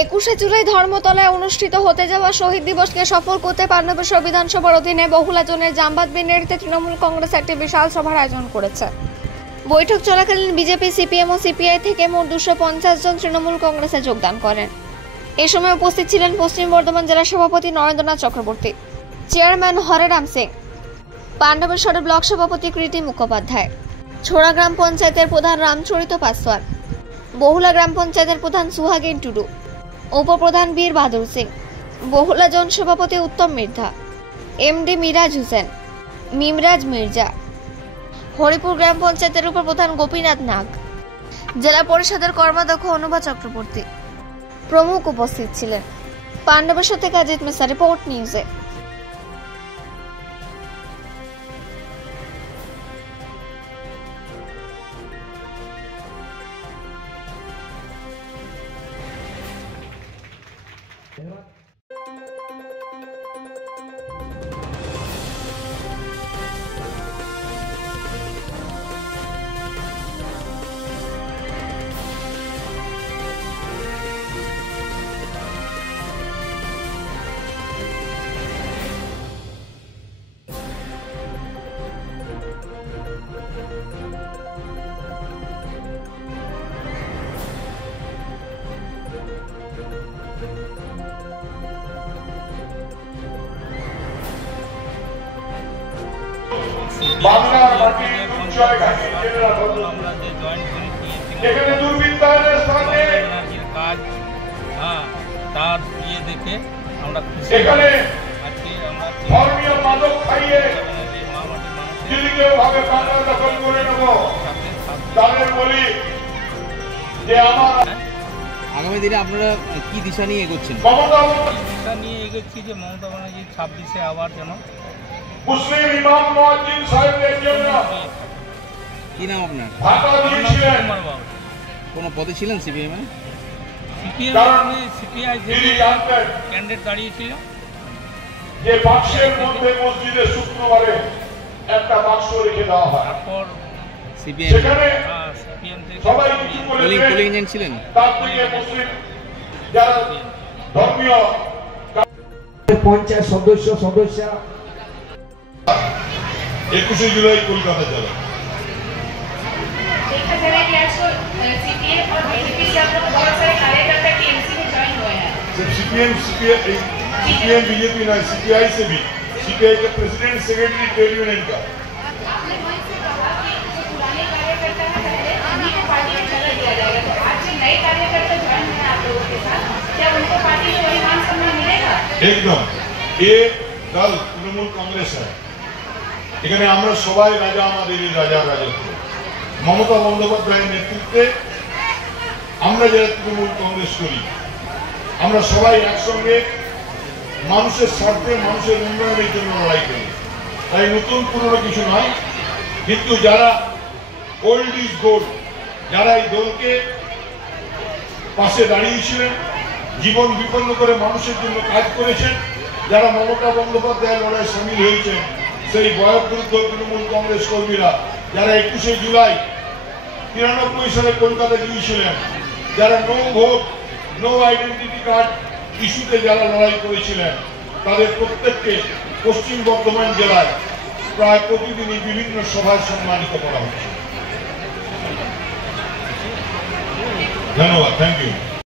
21শে জুলাই ধর্মতলায় অনুষ্ঠিত হতে যাওয়া শহীদ দিবসকে সফল করতে পাণ্ডবেশ্বর বিধানসভার অধীনে বহুলা জনের জামবাদ বিনেড়িতে তৃণমূল কংগ্রেস একটি বিশাল সভার আয়োজন করেছে। বৈঠক চলাকালীন বিজেপি, সিপিএম ও সিপিআই থেকে মোট 250 জন তৃণমূল কংগ্রেসে যোগদান করেন। এই সময় উপস্থিত ছিলেন পশ্চিম বর্ধমান জেলা সভাপতি নরেন্দ্রনাথ চক্রবর্তী, চেয়ারম্যান হরেরাম সিং, পাণ্ডবেশ্বরের ব্লক সভাপতি কৃতি মুখোপাধ্যায়, ছোড়া গ্রাম পঞ্চায়েতের প্রধান রামচরিত পাসওয়ান, বহুলা গ্রাম পঞ্চায়েতের প্রধান সুহাগিন টুডু, উপপ্রধান বীর বাহাদুর সিং, বহুলা জন সভাপতি উত্তম মির্ধা, এমডি মিরাজ হোসেন, মিমরাজ মির্জা, হরিপুর গ্রাম পঞ্চায়েতের উপপ্রধান গোপীনাথ নাগ, জেলা পরিষদের কর্মাধ্যক্ষ অনুভা চক্রবর্তী প্রমুখ উপস্থিত ছিলেন। পাণ্ডবেশ্বর থেকে অজিত মিশ্রা, রিপোর্ট নিউজে। বাংলার মাটির উচ্চয় ঘাটের জেলা যেখানে দুর্বৃত্তায়নের সঙ্গে কাজ তার ইয়ে দেখে আমরা খুশি। এখানে ধর্মীয় মাদক খাইয়ে যদি কেউ ভাবে বাংলা দখল করে নেব, তাদের বলি যে আমার আগামী দিনে আপনারা কি দিশা নিয়ে এগোচ্ছেন? দিশা নিয়ে এগোচ্ছি যে মমতা ব্যানার্জি 26-এ আবার যেন মুসলিম ইমাম মুয়াজ্জিন সাহেবদের জন্য কি নাম আপনার? ভাতা দিয়েছিলেন। কোনো পদে ছিলেন সিপিএম এ? সিপিআই ক্যান্ডিডেট দাঁড়িয়েছিল যে বাক্সের মধ্যে মসজিদে শুক্রবারে একটা বাক্স রেখে দেওয়া হয়, তারপর সিপিএম থেকে সবাই কিছু পোলিং এজেন্ট ছিলেন। তার থেকে মুসলিম যারা ধর্মীয় পঞ্চায়েত সদস্য 21শে জুলাই কলকাতা জেলা देखा जा रहा है कि आजकल सीपीएम और बीजेपी से आप लोग बहुत सारे कार्यकर्ता टीएमसी में ज्वाइन हुए हैं। सिर्फ सीपीएम बीजेपी ना, सीपीआई से भी, सीपीआई के प्रेसिडेंट सेक्रेटरी ट्रेड यूनियन का। आपने वहीं से कहा कि जो पुराने कार्यकर्ता हैं पहले उन्हीं को पार्टी में जगह दिया जाएगा, तो आज जो नए कार्यकर्ता ज्वाइन हुए हैं आप लोगों के साथ, क्या उनको पार्टी में वही मान सम्मान मिलेगा? एकदम। ये दल तृणमूल कांग्रेस है, এখানে আমরা সবাই রাজা, আমাদের রাজা রাজত্ব। মমতা বন্দ্যোপাধ্যায়ের নেতৃত্বে আমরা যারা তৃণমূল কংগ্রেস করি, আমরা সবাই একসঙ্গে মানুষের স্বার্থে, মানুষের উন্নয়নের জন্য লড়াই করি। তাই নতুন পুরনো কিছু নয়, কিন্তু যারা ওল্ড ইজ গোল্ড, যারা এই দলকে পাশে দাঁড়িয়েছিলেন, জীবন বিপন্ন করে মানুষের জন্য কাজ করেছেন, যারা মমতা বন্দ্যোপাধ্যায়ের লড়াই সামিল হয়েছেন, সেই বয়োবৃদ্ধ তৃণমূল কংগ্রেস কর্মীরা যারা 21শে জুলাই 93 সালে কলকাতা গিয়েছিলেন, যারা no vote no identity card ইস্যুতে যারা লড়াই করেছিলেন, তাদের প্রত্যেককে পশ্চিম বর্ধমান জেলায় প্রায় প্রতিদিনই বিভিন্ন সভায় সম্মানিত করা হচ্ছে। ধন্যবাদ, থ্যাংক ইউ।